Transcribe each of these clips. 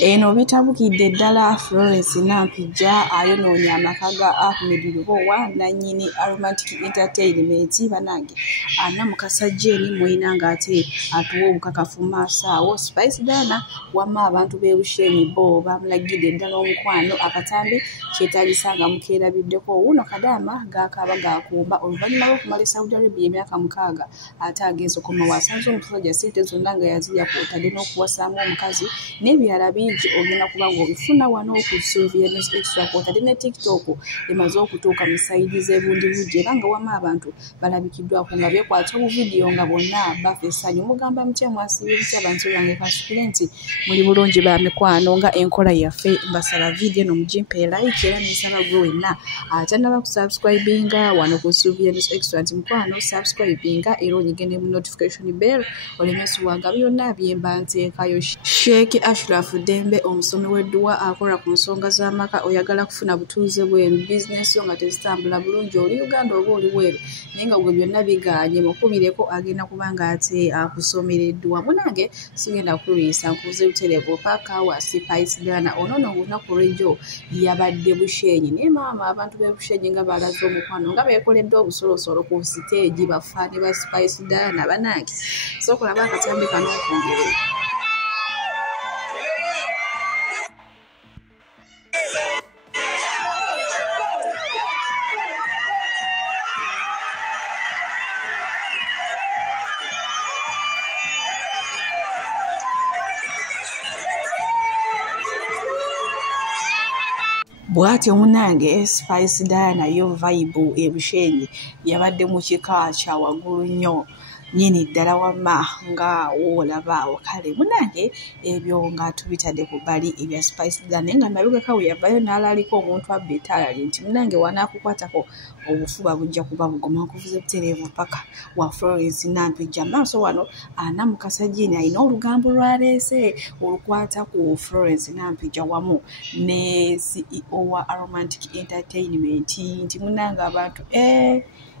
Eno bitabukidde ddala Florence Nampijja ayonoonya amaka ga Ahmed Lubowa nannyini Aromantic Entertainment banange Namukasa Jane mwina ng'ate atuwa obukakafu mu maaso awo Spice Dana wamma abantu b'e Bushenyi bo bamulagidde ddala omukwano akatambi kyetaagisa nga mukeerabiddeko wuno Kadaama gaakaaba gaakumba oluvannyuma lw'okumala Saudi Arabia emyaka 6 ate agenze okoma waasanze omusajja ssente zonna nga yazirya kw'otadde n'okuwasaamu omukazi n'ebirala bingi ogenda kuba ng'obifuna wano ku Sylvia News Extra kw'otadde ne TikTok emaze okutuuka mu sayidi z'ebundi bujje era nga wamma abantu balabikiddwako nga beekwata obuvidiyo nga bonna bafa essanyu mugamba mutya mwasiibye bitya bantu bange kasukulenti muli bulungi ba mikwano nga enkola yaffe mbasaba vidiyo eno mugimpe like era n'ensaba gwe wenna atannaba kusubscribinga wano ku Sylvia News Extra nti mukwano subscribinga era onyigende mu notification bell olemesibwanga byonna byemba nteekayo. Sheikh Ashraf Dembe omusomi w'edduwa akola ku nsonga z'amaka oyagala kufuna butuuze bweru bizinesi yo nga tezitambula bulungi oli Uganda oba oli bweru naye nga gwe byonna biganye mukubireko agenda kubanga ate akusomera edduwa munange sigenda kulwisa nkuze butereevu paka wa Spice Dana onono olunaku lw'ejjo yabadde Bushenyi naye maama abantu b'e Bushenyi nga balaze omukwano nga beekoledde obusolosolo ku siteegi bafaani ba Spice Dana banange sokulaba akatambi kano okungere. Bw'atyo munange Spice Dana yo vibe e Bushenyi yabadde mu kika kya waggulu nnyo nyini ddala wamma nga woolabaawo kale munange ebyo nga tubitadde ku bbali ebya Spice Dana naye nga nabigeka we yavayo n'alaaliko omuntu abba ettaala lye nti munange wanaakukwatako obufuba bujja kuba bugoma nkuvuze butereevu paka wa Florence Nampijja maaso wano Namukasa Jane alina olugambo lwaleese olukwata ku Florence Nampijja wamu ne CEO wa Aromantic Entertainment nti munange abantu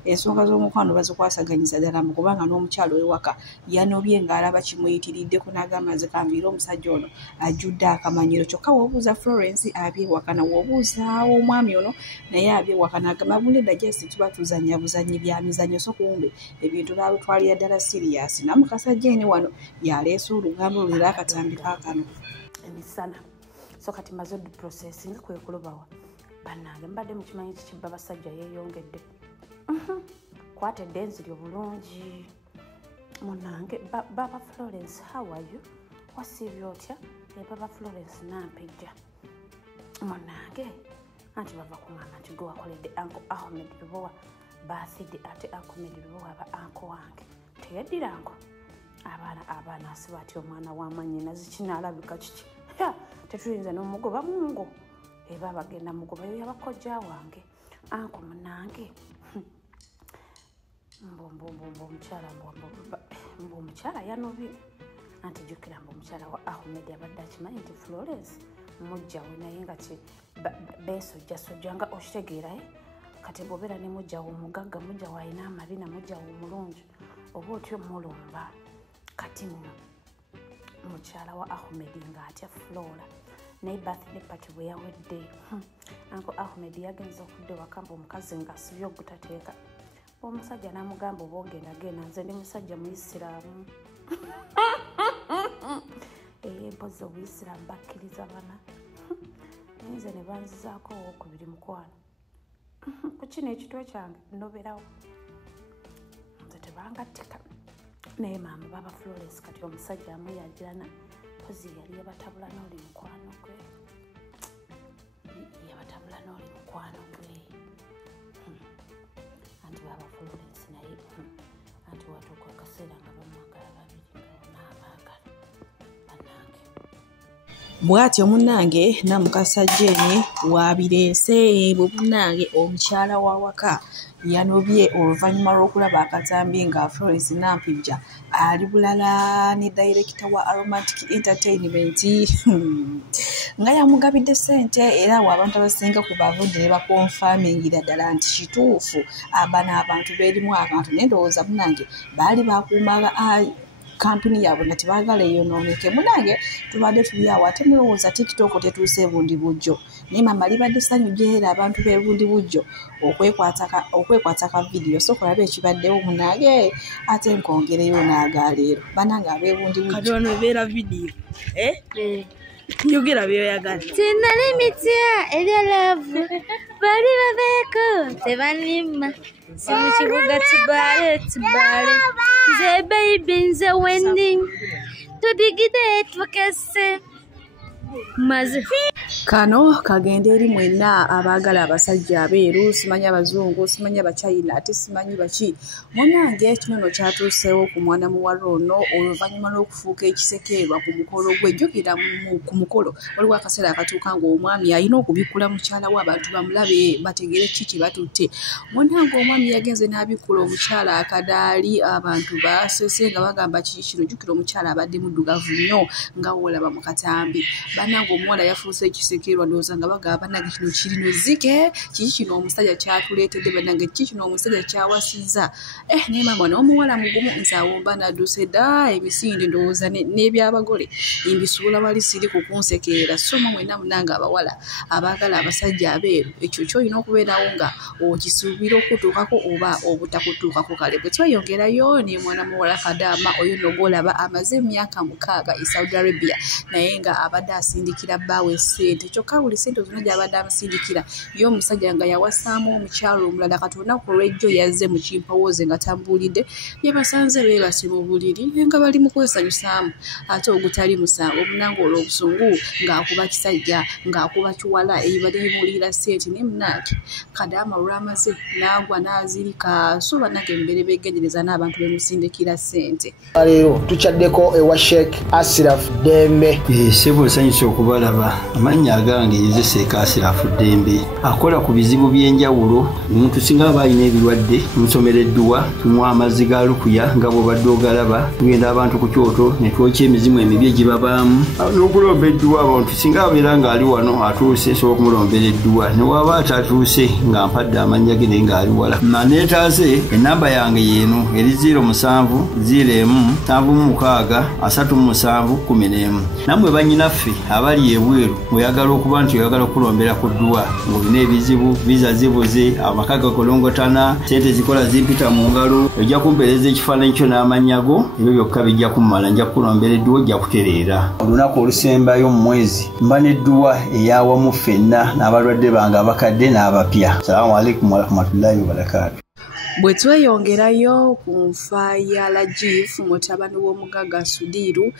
ensonga z'omukwano bazikwasaganyiza ddala mu kubanga n'omukyalo w'ewaka yanobye ng'alaba kimuyitiriddeko n'agamba nze kambiira omusajja ono ajjudde akamanyiro kyokka w'obuuza Florence abyewakana w'obuuzaawo omwami ono naye abyewakana agamba bunedda just tuba tuzannya buzannyi bya mizannyo so kumbe ebintu babitwalira ddala siriyasi Namukasa Jane wano yaleese olugambo lwera akatambi kaakano emisana so kati maze du processing kwe kulobawa bannange mbadde mukimanyi kikibba basajja yeeyongedde kwatedde enziryo bulungi munange baba Florence how are you wasiibye otya baba Florence Nampijja munange anti bava kuŋŋamba nti gwe wakoledde Uncle Ahmed Lubowa bathidde ate Ahmed Lubowa aba anko wange teyaddirango abaana asiba ati omwana w'amannyina zikinaalabika kiki tetuyinza n'omugoba mungo eba bagenda mugoba yo yabakojja wange anko munange mbu omukyala yanobye anti jjukira mbu omukyala wa Ahmed abadde akimanyi nti Florence mujjawe naye nga beesojjasojja nga okitegeeraye kati bw'obeera ne mujjawe omugagga mujjawe alina amalina mujjawe omulungi oba otyo mulumba kati nno mukyala wa Ahmed ng'atya Flora naye birthday party bwe yawedde Uncle Ahmed yagenza okudda ewaka mbu omukazi ng'asibye ogutateeka omusajja n'amugamba oba ogendagenda nze ndi musajja muyisiraamu mpozi obuyisiraamu bakkiriza bana naye nze ne banzizaako owookubiri mukwano ku kino ekitwe kyange noberawo nze tebangattika naye maama baba Florence kati omusajja amuyagirana mpozi yali yabatabula n'oli mukwano gwe anti baba Florence naye anti watuuka akaseera nga bamwagala babiri nga n'abaagala bannange bw'atyo munnange Namukasa Jane wabireese bwe munnange omukyala w'awaka yanobye oluvannyuma lw'okulaba akatambi nga Florence Nampijja ali bulala ne director wa Aromantic Entertainment nga yamugabidde ssente era abantu abasinga ku bavudde ne bakonfamingira ddala nti kituufu aba n'abantu beerimu akantu naye ndowooza munnange baali bakuumaga kampuni yaabwe nga tebaagala eyonooneke. Munange tubadde tuli awo ate mulowooza TikTok tetuuse bundi bujjo. Naye mama libadde ssanyu gyera abantu b'ebundi bujjo okwekwata ka vidiyo so kulaba ekibaddewo munange ate nkongereyo naagaleero banange ab'ebundi bujjo. Kati wano ebeera vidiyo. Yogera byoyagala. Tinali mitya erya laavu bali babeeko tebanima si mu kibuga tubaale nze bayibi nze wendi tudigide tukese maze kano kagenda eri mwenna abaagala abasajja abeeru simanyi abazungu simanyi abachina ate simanyi baki munange kino kyatuuseewo ku mwana muwala ono oluvannyuma lw'okufuuka ekisekeerwa ku mukolo gwe. Jjukira ku mukolo waliwo akaseera akatuuka ng'omwami alina okubikula mukyala we abantu bamulabe bategere ki kye batutte. Munange omwami yagenze n'abikkula omukyala akadaali abantu baasese nga bagamba kiki kino. Jjukira omukyala abadde muddugavu nnyo nga woolaba mu katambi. Banange omuwala yafuuse ekisekeerwa ndowooza nga bagamba bannange kino kirino zike kiki kino omusajja kyatuleetedde bannange kiki kino omusajja kyawasizza. Naye mama n'omuwala mugumu nze awomba n'adduuse dda emisinde ndowooza n'ebyabagole mbisuula wali siri kukunsekerera. So mwenna munange abawala abaagala abasajja abeeru ekyo kyolina okubeerawo nga okisuubira okutuukako oba obutakutuukako. Kale bwe tweyongerayo ne mwana muwala Kadaama oyo nogolaba amaze emyaka 6 e Saudi Arabia naye nga abadde asindikira bbaawe ssente kyokka buli ssente zonna gy'abadde amusindikira ye omusajja nga yawasaamu omukyalo omulala kati olunaku olw'ejjo yazze mu kimpowooze nga tambuulidde yabasanze beebase mu buliri nga bali mu kwesanyusaamu ate ogutali musango munange olw'obusungu ng'akuba kisajja ng'akuba kiwala ebibadde bimulira ssente naye munange Kadaama olwamaze n'agwa n'azirika so bannange mbere beegendereza n'abantu bemusindikira ssente. Leero tukyaddeko ewa Sheikh Ashraf Dembe. Sebo sanyusa okubalaba amannya agange yeze Sheikh Ashraf Dembe akola ku bizibu by'enjawulo. Omuntu singa aba alina ebirwadde musomereddwa tumuwa amazzi ga lukuya nga bw'obadde ogalaba tugenda abantu ku kyoto ne twokya emizimu emibi egibabaamu n'okulomba edduwa. Abantu singa abeera ng'ali wano atuuse sobola okumulombera edduwa ne waba atatuuse nga mpadde amannya ge naye ng'ali wala. Neetaase ennamba yange yeeno eri 0707363711. Nammwe bannyinaffe abali ebweru oyagala okuba nti oyagala okulombera ku dduwa ng'olina ebizibu viza zibuze amaka gakolongotana ssente zikola zimpita mu ngalo ojja kumpeereza ekifaananyi kyo n'amannya go ebyo byokka bijja kummala nja kukulombera edduwa ojja kutereera. Olunaku olusembayo mu mwezi mba n'edduwa ey'awamu ffenna n'abalwadde bange abakadde n'abapya. Salaamu alaikum warahmatullahi wabarakatuh. Bwe tweyongerayo ku nfa ya Lajiif mutabani w'omugagga Sudiru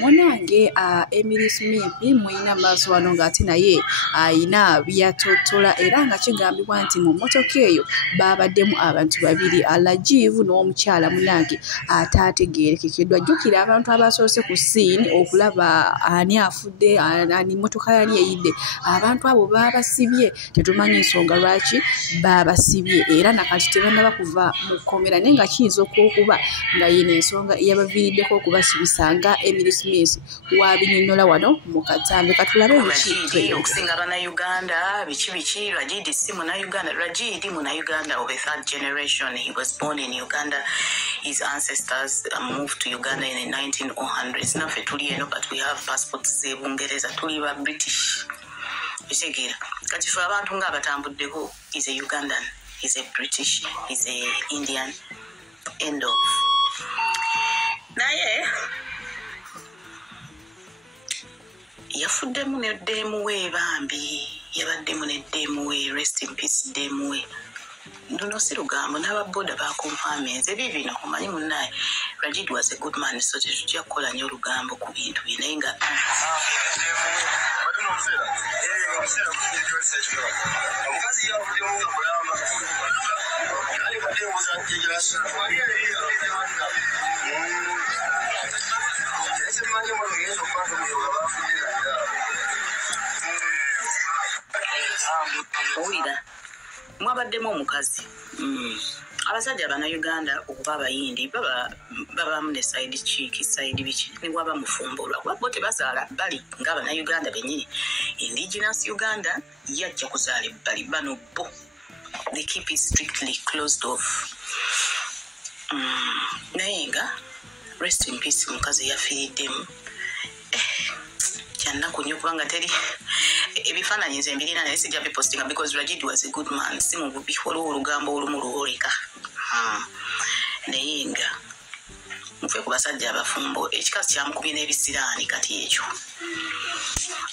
munange Emily Smith muyina maaso wano ng'ate naye ayina byatottola era nga kigambibwa nti mu mmotoka eyo baabaddemu abantu babiri Lajiif n'omukyala munange ataategeerekekeddwa. Jjukira abantu abasoose ku siini okulaba ani afudde ani mmotoka yani eyidde abantu abo baabasibye tetumanyi nsonga lwaki baabasibye era nakati tebannaba kuva mu kkomera naye nga kiyinza okuba nga yina ensonga eyabaviiriddeko okubasibisa nga Emily Smith wabinyonnyola wano mu katambi. Katulabe okusinga Bannayuganda biki Rajid si Munnayuganda. Rajid Munnayuganda of a third generation. He was born in Uganda. His ancestors moved to Uganda in the 1900s. Naffe tuli eno but we have passports z'Ebungereza tuli ba British. Bisegira kati fe abantu nga batambuddeko is a Ugandan. He's a British, he's a Indian, end of. Naye yafuddemu n'eddeemu we bambi yabaddemu n'eddeemu we rest in peace ddeemu we. Nduno si lugambo n'ababoda bakonfaminze bibino omanyi munnaye Rajid was a good man so tetujja kukola nnyo olugambo ku bintu bye naye nga owulira mwabaddemu omukazi abasajja Abannayuganda okuba abayindi babamu ne side chick side biki ne waba mufumbolwa kuba bo tebazaala bali ng'Abannayuganda bennyini. Indigenous Uganda yajja kuzaala ebbali bano bo they keep it strictly closed off. Naye nga rest in peace mukazi yafiiriddemu kyannaku nnyo kubanga teri ebifaananyi nze mbirina naye sijja bipostinga because Rajid was a good man si mu bubi waliwo olugambo olumu luwoleka naye nga mufe ku basajja abafumbo ekikazi kyamukubye n'ebisiraani kati ekyo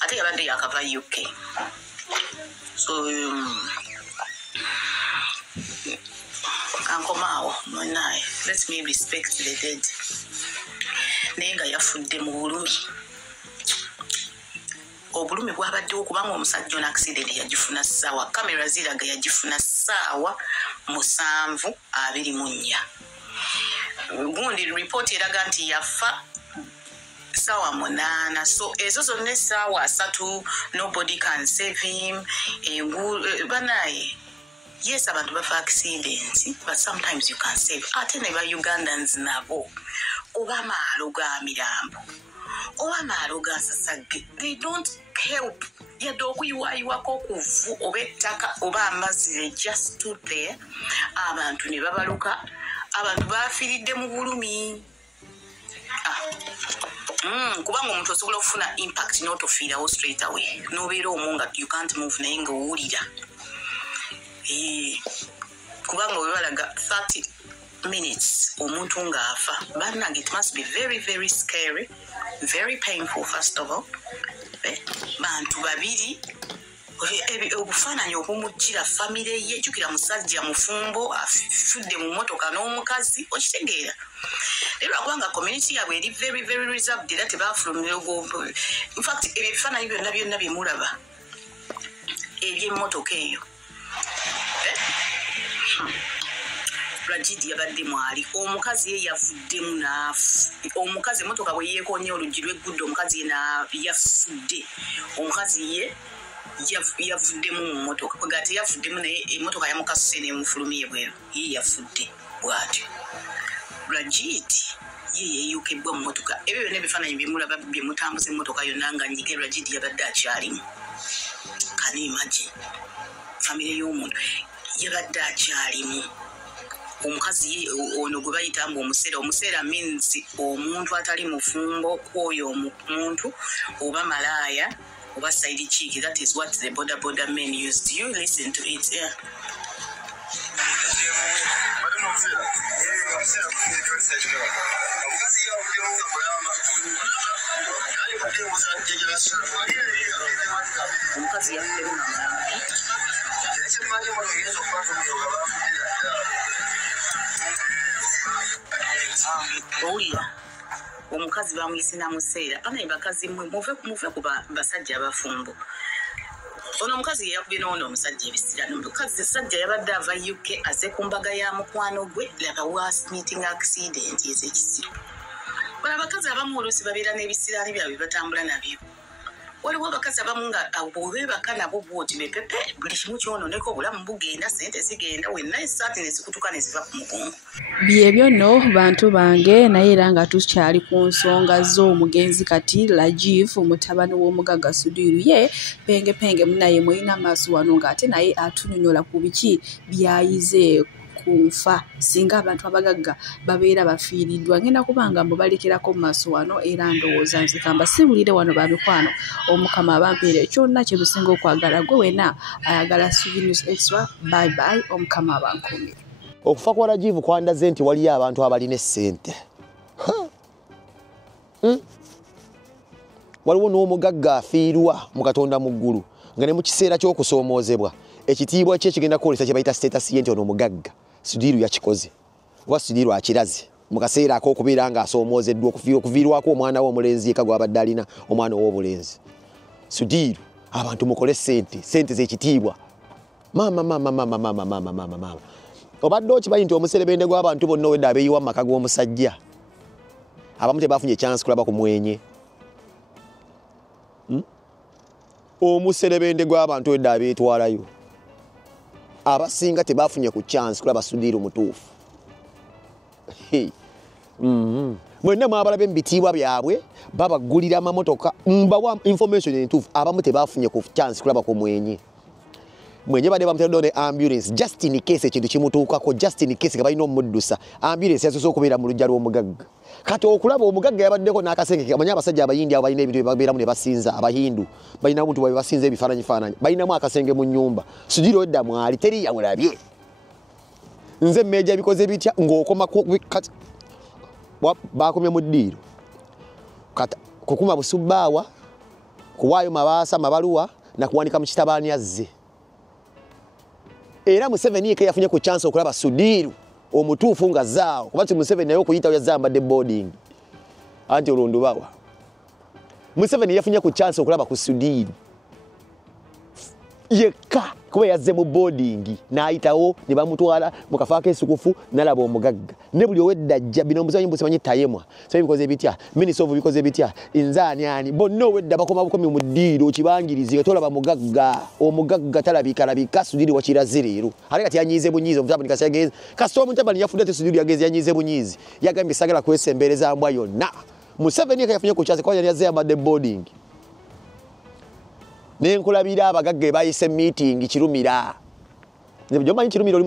ate yabadde yakava UK so ankomaawo mwenaye let me respect the dead naye nga yafudde mu bulumi obulumi bwabaddewo kubanga omusajja ono accident yagifuna ssaawa kamera ziraga yagifuna ssaawa 7:24 gundi report eraga nti yafa ssaawa 8 so ezo zonna essaawa 3 nobody can save him banaye yes abantu bafa accidents but sometimes you can save ate ne ba Ugandans nabo oba maalo ga mirambo oba maalo ga sasage they don't help yadde okuyiwayiwako okuvu oba ettaka oba amazzi just stood there abantu ne babaluka abantu bafiiridde mu bulumi kubanga omuntu osobola okufuna impact n'otofiirawo straight away n'obeera omu nga you can't move naye nga owulira kubanga webalaga 30 minutes omuntu ng'afa bannange it must be very very scary very painful first of all bantu babiri obufaananyi obumujjira famire ye jjukira musajja mufumbo afudde mu motoka n'omukazi okitegeera leero kubanga community yabwe eri very very reserved era tebafulumira ogwo in fact ebifaananyi byonna bye mulaba eby'emmotoka eyo Rajid yabadde mwali omukazi ye yavuddemu naafu omukazi emotoka bwe yeekonye oluggi lw'eggudde omukazi ye yafudde omukazi ye yavuddemu mu motoka kwegate yavuddemu naye emotoka yamukasuse n'emufulumiye bweru ye yafudde bw'atyo Rajid ye yeeyukibbwa mu motoka ebyo byonna ebifaananyi byemulaba bye mutambuza emmotoka yonna nga nnyige Rajid yabadde akyalimu can you imagine famire y'omuntu yabadde akyalimu omukazi ono gwe bayita mbu omuseera means omuntu atali mufumbo kwoyo omuntu oba malaya oba side chick that is what the border men used. You listen to it yeah. Omukazi yafuddemu owulira omukazi bamuyise namuseera anaye bakazi muve ku basajja abafumbo ono omukazi yeyakubye n'ono omusajja ebisirano omukazi sajja yabadde ava UK aze ku mbaga ya mukwano gwe laba was meeting accident ez'ekisiro bala abakazi abamu oluusi babeera n'ebisiraani byabwe batambula nabyo waliwo abakazi abamu nga bwebaka nabo bwoti bepepe buli kimu kyononeka obulamu bugenda sente zigenda wenna esaati nezikutuka neziva ku mugongo byebyo nno bantu bange naye era nga tukyali ku nsonga z'omugenzi kati Rajiv mutabani w'omugagga Sudiru ye penge munaye mulina amaaso wano ng'ate naye atunyonyola ku biki byayize kunfa singa abantu abagagga babeera bafiiriddwa ngenda kubanga mbu balekerako mu maaso wano era ndowooza nze kamba siwulire wano babikwano omukama abampeere kyonna kye businga okwagala gwe wena ayagala Subi News Extra bye bye omukama abankumire okufa kwa Rajiv kwandaze nti waliyo abantu abalina essente waliwo n'omugagga afiirwa mu Katonda mu ggulu nga ne mu kiseera ky'okusoomoozebwa ekitiibwa kye kigenda kwolesa kye bayita status ye nti ono omugagga Sudiru yakikoze oba Sudiru akiraze mu kaseera ak'okubeera ng'asoomoozeddwa okuviirwako omwana we omulenzi yekka gw'abadde alina omwana ow'obulenzi Sudiru abantu mukole sente z'ekitiibwa mama obadde okimanyi nti omuserebende gw'abantu bonna owedde abeeyiwa mu maka g'omusajja abamu tebafunye chance kulaba ku mwenye omuserebende gw'abantu owedde abeetwalayo abasinga tebafunye ku chance kulaba Sudiru mutuufu mwenna mwabalaba ebitiibwa byabwe babagulira amamotoka mbawa information entuufu abamu tebafunye ku chance kulaba ku mwenye mwenye bade bamutera ne ambulance just in case ekintu kimutuukako just in case balina omuddusa ambulance yasoose okubeera mu lujja lw'omugagga kati okulaba omugagga yabaddeko n'akasenge amanya abasajja abayindi abalina ebintu byebabeeramu ne basinza abahindu balina omuntu bwe basinza ebifaananyi balinamu akasenge mu nnyumba sudiro edda mwali teri yamulabye nze mmeeja bikoze bitya ng'okoma bakomye mu ddiiro kukuma busubbaawa kuwaayo mabaasa mabaluwa na kuwanika mu kitabaani azze era Museveni yeke yafunye ku chance okulaba Sudiru omutuufu nga zaawo kuba Museveni naye okuyitawo yazambadde boarding anti olondobawa Museveni yafunye ku chance okulaba ku Sudiru yeka kuba yazze mu boarding n'ayitawo ne bamutwala mu kafaako esikufu n'alaba omugagga ne buli owedda ajja bino omuzanyi mbusimanyi tayemwa so bikoze bitya minister of bikoze bitya inzaani ani bonna owedda bakoma bukomi mu ddiiro kibangirizi tolaba mugagga omugagga talabika Sudiru wakiraze leero ate kati yanyiize bunyiizi omutabani kasiyageze kasita omutabani yafudde te Sudiru yageze yanyiize bunyiizi yagambye sagala kwesembereza mbwa yonna Museveni yafunye ku chance kwa yazze abadde boarding nenkulabira abagagge bayise meeting kirumira nje manyi kirumira oli